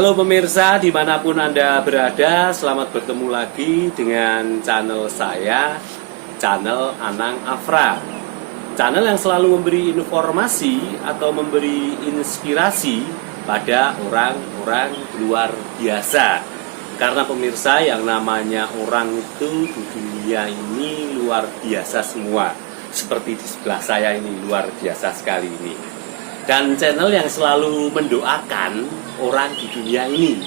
Halo pemirsa, dimanapun Anda berada, selamat bertemu lagi dengan channel saya, channel Anang Afra. Channel yang selalu memberi informasi atau memberi inspirasi pada orang-orang luar biasa. Karena pemirsa, yang namanya orang itu di dunia ini luar biasa semua. Seperti di sebelah saya ini, luar biasa sekali ini. Dan channel yang selalu mendoakan orang di dunia ini,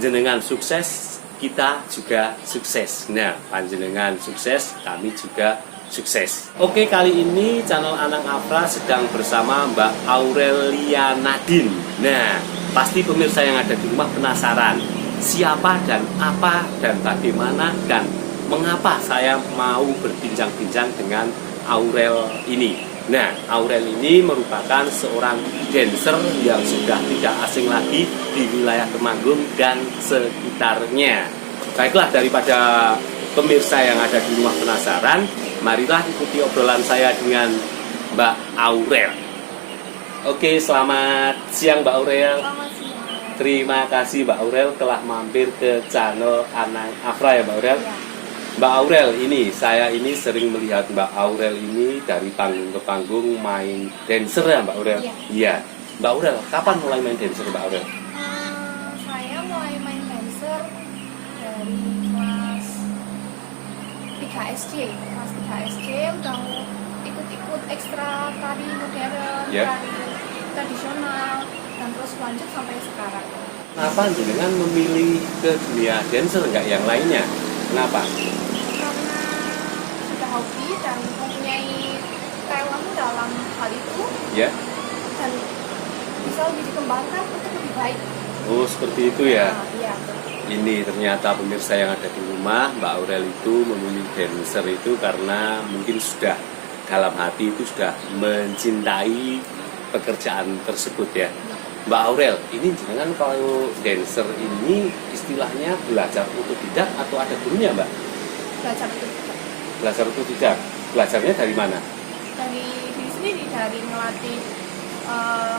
jenengan sukses, kita juga sukses. Nah, panjenengan sukses, kami juga sukses. Oke, kali ini channel Anang Afra sedang bersama Mbak Aurelia Nadine. Nah, pasti pemirsa yang ada di rumah penasaran siapa dan apa dan bagaimana dan mengapa saya mau berbincang-bincang dengan Aurel ini. Nah, Aurel ini merupakan seorang dancer yang sudah tidak asing lagi di wilayah Temanggung dan sekitarnya. Baiklah, daripada pemirsa yang ada di rumah penasaran, marilah ikuti obrolan saya dengan Mbak Aurel. Oke, selamat siang Mbak Aurel. Selamat siang. Terima kasih Mbak Aurel telah mampir ke channel Anang Afra ya Mbak Aurel. Ya. Mbak Aurel ini, saya ini sering melihat Mbak Aurel ini dari panggung ke panggung main dancer ya Mbak Aurel? Iya. Iya. Mbak Aurel, kapan mulai main dancer Mbak Aurel? Saya mulai main dancer dari kelas 3 SD. Kelas 3 SD udah ikut-ikut ekstra tari modern, Ya. tari tradisional, dan terus lanjut sampai sekarang. Kenapa jenengan memilih ke dunia dancer nggak yang lainnya? Kenapa? Karena sudah hobi dan mempunyai talent dalam hal itu, Ya. dan bisa lebih dikembangkan untuk lebih baik. Oh, seperti itu ya. Nah, iya. Ini ternyata pemirsa yang ada di rumah, Mbak Aurel itu memilih dancer itu karena mungkin sudah dalam hati itu sudah mencintai pekerjaan tersebut ya. Mbak Aurel, ini jangan kalau dancer ini istilahnya belajar otodidak atau ada gurunya Mbak? Belajar itu Belajar otodidak. Belajarnya dari mana? dari diri sendiri, dari melatih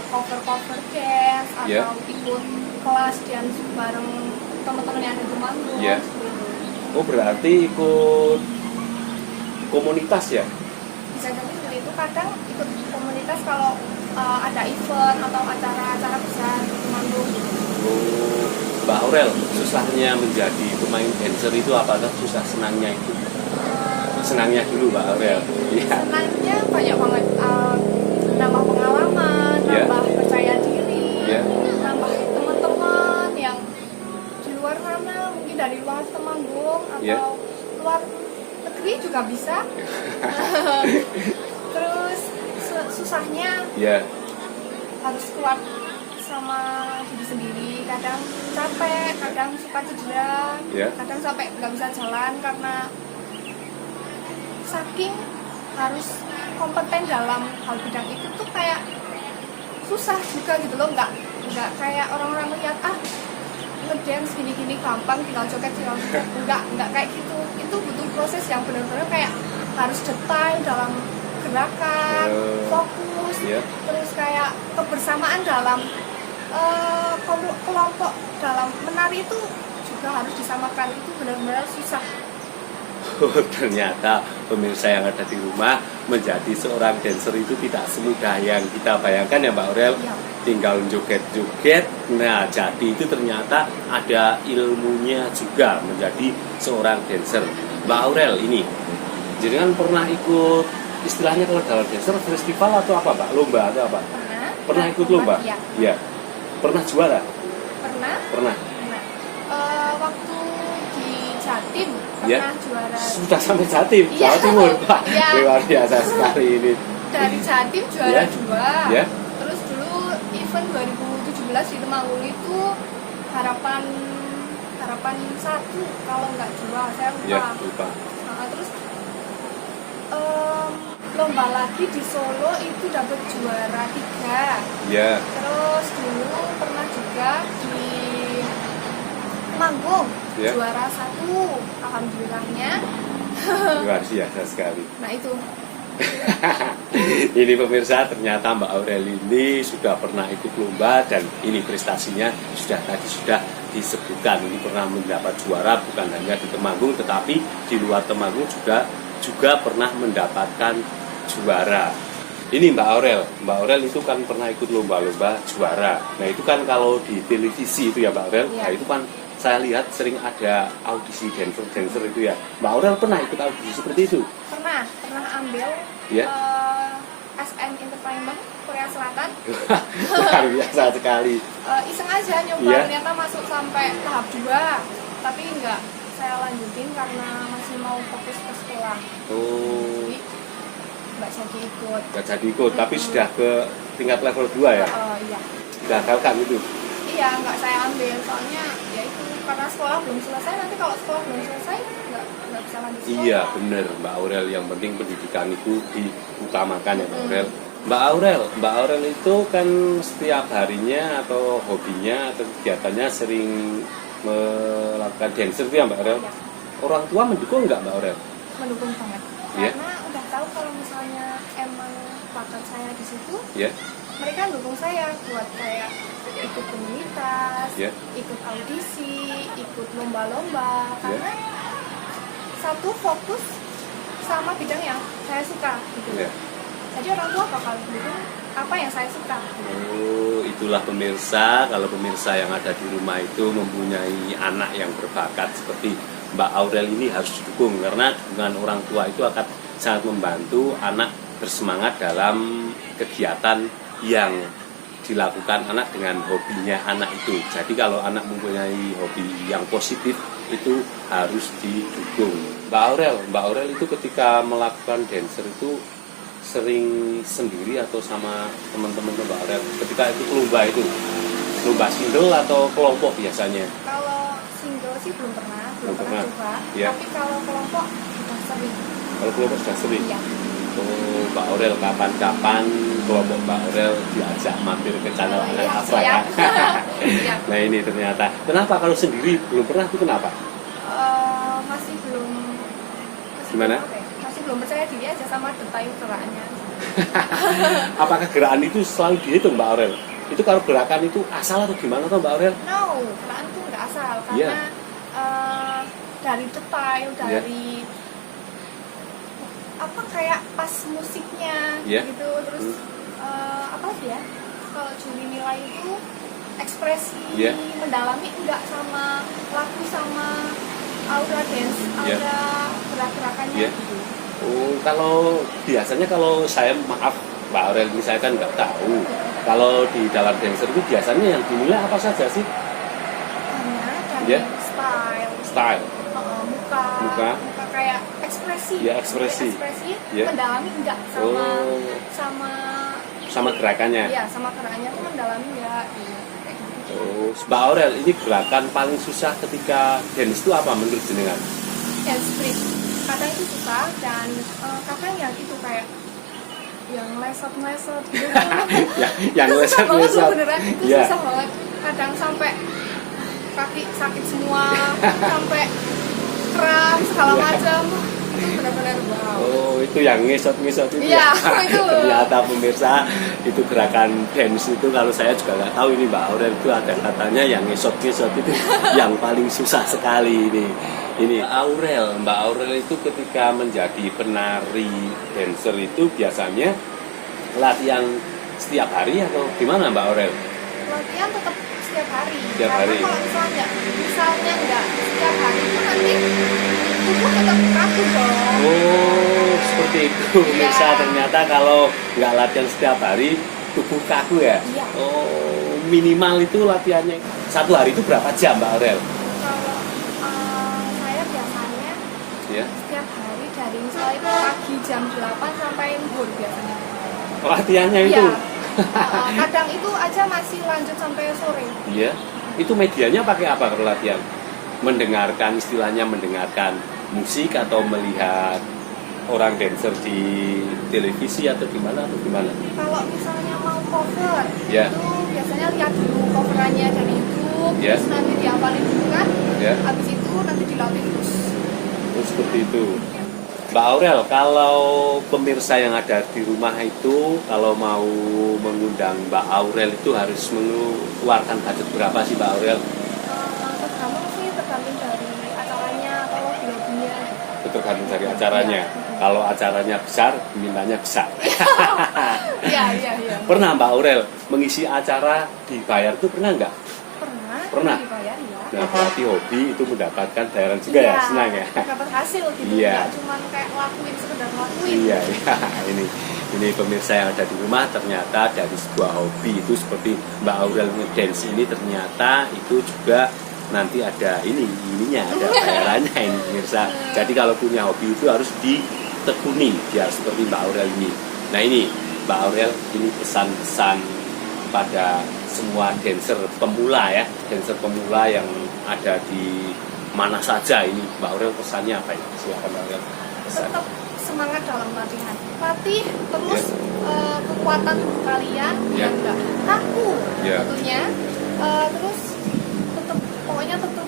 cover dance atau Ya. ikut kelas dance bareng teman-teman yang ada di Temanggung. Ya. Oh, berarti ikut komunitas ya? Bisa jadi seperti itu. Kadang ikut komunitas kalau ada event atau acara-acara besar di Temanggung. Oh, Mbak Aurel, susahnya menjadi pemain dancer itu apakah susah senangnya itu? Senangnya dulu Mbak Aurel. Iya. Senangnya banyak banget, nambah pengalaman, Ya. nambah percaya diri, Ya. nambah teman-teman yang di luar sana, mungkin dari luar Temanggung atau Ya. luar negeri juga bisa. Terus susahnya Ya. harus kuat sama diri sendiri, kadang capek, kadang suka cedera, Ya. kadang sampai nggak bisa jalan karena saking harus kompeten dalam hal bidang itu tuh kayak susah juga gitu loh, nggak kayak orang-orang lihat ngedance gini-gini gampang, tinggal joget nggak kayak gitu. Itu butuh proses yang benar-benar kayak harus detail dalam gerakan, fokus, Ya. terus kayak kebersamaan dalam kelompok dalam menari itu juga harus disamakan. Itu benar-benar susah. Oh, ternyata pemirsa yang ada di rumah menjadi seorang dancer itu tidak semudah yang kita bayangkan ya Mbak Aurel. Ya. Tinggal joget-joget. Nah, jadi itu ternyata ada ilmunya juga menjadi seorang dancer. Mbak Aurel ini, jenengan pernah ikut istilahnya kalau dalam dancer festival atau apa Mbak? Lomba atau apa? Pernah ikut lomba? Iya. Iya. Pernah juara? Pernah. Pernah. Waktu di Jatim Ya. pernah juara. Sudah sampai Jatim, Iya. Jawa Timur Pak. Iya. Luar biasa sekali ini. Dari Jatim juara Ya. 2. Ya. Terus dulu event 2017 di Temanggung itu harapan 1 kalau nggak 2, saya lupa. Ya, lupa. Nah, terus lomba lagi di Solo itu dapat juara 3. Ya. Terus dulu pernah juga di Temanggung Ya. juara 1, alhamdulillahnya. Luar biasa sekali. Nah itu Ini pemirsa, ternyata Mbak Aurel ini sudah pernah ikut lomba dan ini prestasinya sudah disebutkan. Ini pernah mendapat juara bukan hanya di Temanggung tetapi di luar Temanggung juga pernah mendapatkan juara. Ini Mbak Aurel itu kan pernah ikut lomba-lomba juara. Nah itu kan kalau di televisi itu ya Mbak Aurel, Iya. nah itu kan saya lihat sering ada audisi dancer itu ya. Mbak Aurel pernah ikut audisi seperti itu? Pernah ambil Ya. SM Entertainment Korea Selatan. Luar biasa sekali. Iseng aja nyoba, Iya. ternyata masuk sampai tahap 2, tapi nggak saya lanjutin karena masih mau fokus ke sekolah. Oh, Jadi nggak jadi ikut. nggak jadi ikut, tapi sudah ke tingkat level 2 ya? Iya. Gagalkan itu? Iya, nggak saya ambil, soalnya ya itu karena sekolah belum selesai, nanti kalau sekolah belum selesai nggak bisa lanjut sekolah. Iya, benar Mbak Aurel. Yang penting pendidikan itu diutamakan ya Mbak Aurel. Mbak Aurel itu kan setiap harinya atau hobinya atau kegiatannya sering melakukan dancer itu ya Mbak Aurel. Iya. Orang tua mendukung nggak Mbak Aurel? Mendukung banget. Iya. Karena udah tahu kalau misalnya emang bakat saya di situ, Ya, mereka dukung saya buat kayak ikut komunitas, Ya. ikut audisi, ikut lomba-lomba, Ya. karena satu fokus sama bidang yang saya suka gitu. ya. Jadi orang tua bakal dukung apa yang saya suka. Oh, itulah pemirsa. Kalau pemirsa yang ada di rumah itu mempunyai anak yang berbakat seperti Mbak Aurel ini harus didukung karena dukungan orang tua itu akan sangat membantu anak bersemangat dalam kegiatan yang dilakukan anak dengan hobinya anak itu. Jadi kalau anak mempunyai hobi yang positif itu harus didukung. Mbak Aurel itu ketika melakukan dancer itu sering sendiri atau sama teman-teman Mbak Aurel ketika itu lomba single atau kelompok biasanya? Kalau single sih belum pernah coba. Ya. Tapi kalau kelompok udah sering. Kalau kelompok sudah sering. Iya. Oh, Mbak Aurel kapan-kapan kelompok Mbak Aurel diajak mampir ke channel Oh, Anak iya, Afra ya. Iya. Nah ini ternyata. Kenapa kalau sendiri belum pernah itu kenapa? Masih belum Gimana? apa ya, masih belum percaya diri aja sama detail geraknya. Apakah gerakan itu selalu dihitung Mbak Aurel? Itu kalau gerakan itu asal atau gimana tuh Mbak Aurel? No, gerakan tuh nggak asal karena Iya. dari detail, Iya. dari apa kayak pas musiknya Iya. gitu, terus apa sih ya? Kalau juri nilai itu ekspresi Iya. mendalami enggak sama lagu sama aura dance, Iya. aura gerak-gerakannya Iya. gitu. Oh, kalau biasanya kalau saya maaf Mbak Aurel ini saya kan nggak tahu. Kalau di dalam dancer itu biasanya yang dinilai apa saja sih? Hanya dari Iya. style, Style. muka kayak ekspresi, Ya, ekspresi. Iya. mendalami enggak sama Oh, sama sama gerakannya. iya sama gerakannya tuh mendalami enggak gitu. Kayak gitu. Oh, Mbak Aurel, ini gerakan paling susah ketika dance itu apa menurut jenengan? Dan split kadang itu susah dan kadang yang itu kayak yang lesot gitu. Yang Itu susah banget loh, lesat-lesat. beneran itu Ya. susah banget, kadang sampai kaki sakit semua sampai kram segala macam, itu benar-benar wow. Oh, itu yang ngesot-ngesot itu. Iya, ya? itu. Ternyata pemirsa, itu gerakan dance itu kalau saya juga nggak tahu ini Mbak Aurel itu ada katanya yang ngesot-ngesot itu yang paling susah sekali ini. Ini Mbak Aurel itu ketika menjadi penari dancer itu biasanya latihan setiap hari atau gimana Mbak Aurel? Latihan tetap setiap hari. Setiap Karena hari. kalau misalnya nggak setiap hari itu nanti tubuh tetap kaku dong. Oh, seperti itu. Pemirsa, ternyata kalau nggak latihan setiap hari tubuh kaku ya? Iya. Oh, minimal itu latihannya satu hari itu berapa jam Mbak Aurel? Kalau saya biasanya Ya. setiap hari dari misalnya pagi jam 8 sampai zuhur biasanya. Latihannya itu? Iya. Kadang itu aja masih lanjut sampai sore. Iya. Itu medianya pakai apa kalau latihan? Mendengarkan, istilahnya mendengarkan musik atau melihat orang dancer di televisi atau gimana atau gimana? Kalau misalnya mau cover, Ya. itu biasanya lihat dulu coverannya dari YouTube, Ya. terus nanti dihafalin dulu kan, Ya. habis itu nanti dilatih terus. Oh, seperti itu. Mbak Aurel, kalau pemirsa yang ada di rumah itu kalau mau mengundang Mbak Aurel itu harus mengeluarkan budget berapa sih Mbak Aurel? Tergantung sih, tergantung dari acaranya atau hobinya. Tergantung dari acaranya. Kalau acaranya besar, mintanya besar. Iya. Pernah Mbak Aurel mengisi acara dibayar itu pernah nggak? Pernah. Dibayar ya. Nah, berarti hobi itu mendapatkan bayaran juga ya, senang ya. Dapat hasil gitu, Iya. nggak cuma kayak sekedar ngelakuin. Iya, ini pemirsa yang ada di rumah ternyata dari sebuah hobi itu seperti Mbak Aurel ngedance ini ternyata itu juga nanti ada ininya ada bayarannya ini pemirsa. Jadi kalau punya hobi itu harus ditekuni biar seperti Mbak Aurel ini. Nah ini Mbak Aurel ini pesan-pesan pada semua dancer pemula ya, dancer pemula yang ada di mana saja ini Mbak Aurel pesannya apa ya? Silakan Mbak Aurel. Pesan. Tetap semangat dalam latihan. Latih terus kekuatan kalian yang enggak kaku tentunya. Terus pokoknya tetap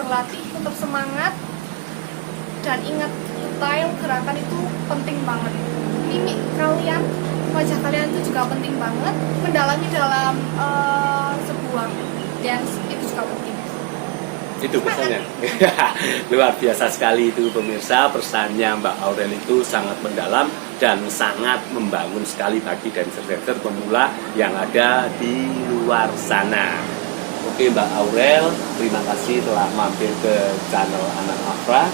berlatih, tetap semangat dan ingat detail gerakan itu penting banget. Mimik kalian, wajah kalian itu juga penting banget. Mendalami dalam sebuah dance itu juga penting. Itu pesannya. Luar biasa sekali itu pemirsa, pesannya Mbak Aurel itu sangat mendalam dan sangat membangun sekali bagi dancer-dancer pemula yang ada di luar sana. Oke Mbak Aurel, terima kasih telah mampir ke channel Anang Afra.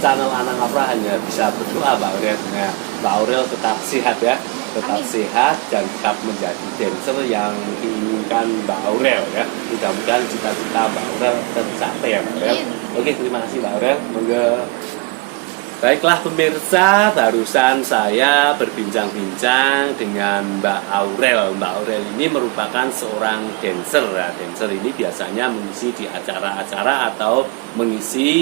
Channel Anang Afra hanya bisa berdoa Mbak Aurel. Nah, Mbak Aurel tetap sehat ya, tetap sehat dan tetap menjadi dancer yang diinginkan Mbak Aurel ya. Mudah-mudahan cita-cita Mbak Aurel tercapai ya Mbak Aurel. Oke, terima kasih Mbak Aurel. Monggo. Baiklah pemirsa, barusan saya berbincang-bincang dengan Mbak Aurel. Mbak Aurel ini merupakan seorang dancer. Nah, dancer ini biasanya mengisi di acara-acara atau mengisi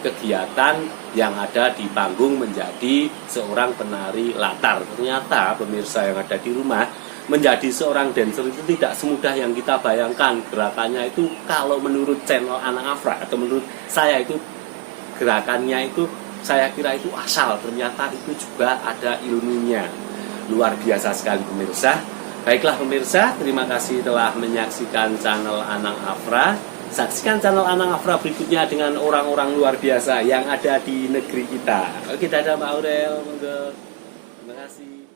kegiatan yang ada di panggung menjadi seorang penari latar. Ternyata pemirsa yang ada di rumah, menjadi seorang dancer itu tidak semudah yang kita bayangkan. Gerakannya itu kalau menurut channel Anang Afra atau menurut saya itu gerakannya itu saya kira itu asal, ternyata itu juga ada ilmunya. Luar biasa sekali pemirsa. Baiklah pemirsa, terima kasih telah menyaksikan channel Anang Afra. Saksikan channel Anang Afra berikutnya dengan orang-orang luar biasa yang ada di negeri kita. Oke, dadah Mbak Aurel. Terima kasih.